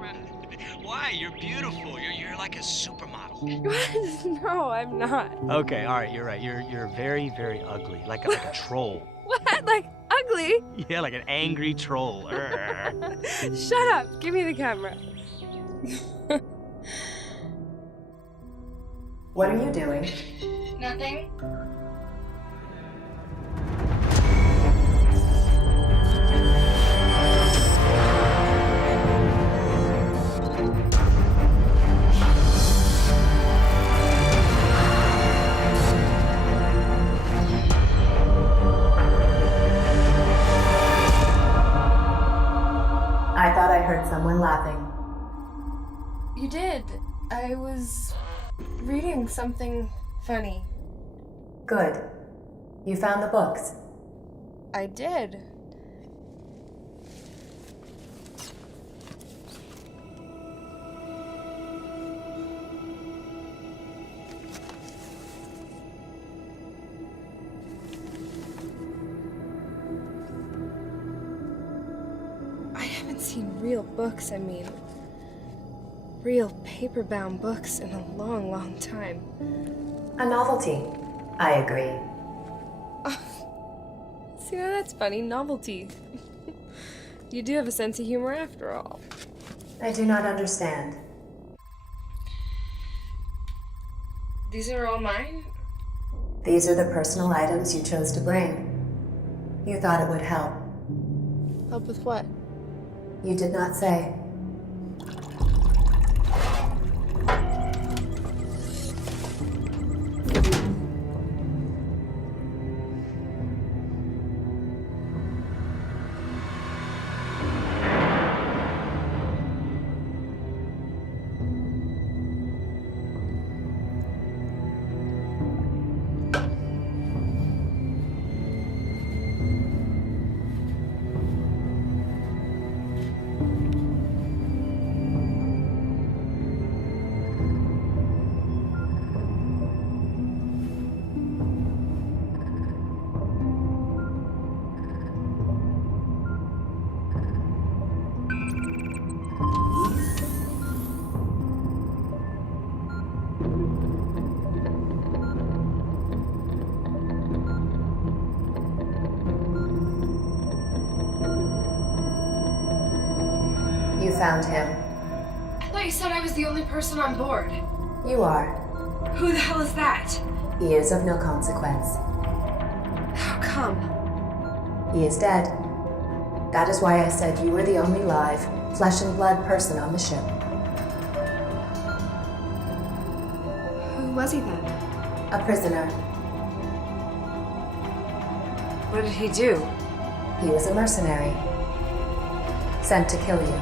camera. Why? You're beautiful. You're like a supermodel. No, I'm not. Okay, all right, you're right. You're very, very ugly, like a troll. What? Like, ugly? Yeah, like an angry troll. Shut up. Give me the camera. What are you doing? Nothing. I thought I heard someone laughing. You did. I was reading something funny. Good. You found the books. I did. I haven't seen real books, real paper-bound books in a long, long time. A novelty. I agree. See, now that's funny. Novelty. You do have a sense of humor after all. I do not understand. These are all mine? These are the personal items you chose to bring. You thought it would help. Help with what? You did not say. You found him. I thought you said I was the only person on board. You are. Who the hell is that? He is of no consequence. How come? He is dead. That is why I said you were the only live, flesh and blood person on the ship. Who was he then? A prisoner. What did he do? He was a mercenary. Sent to kill you.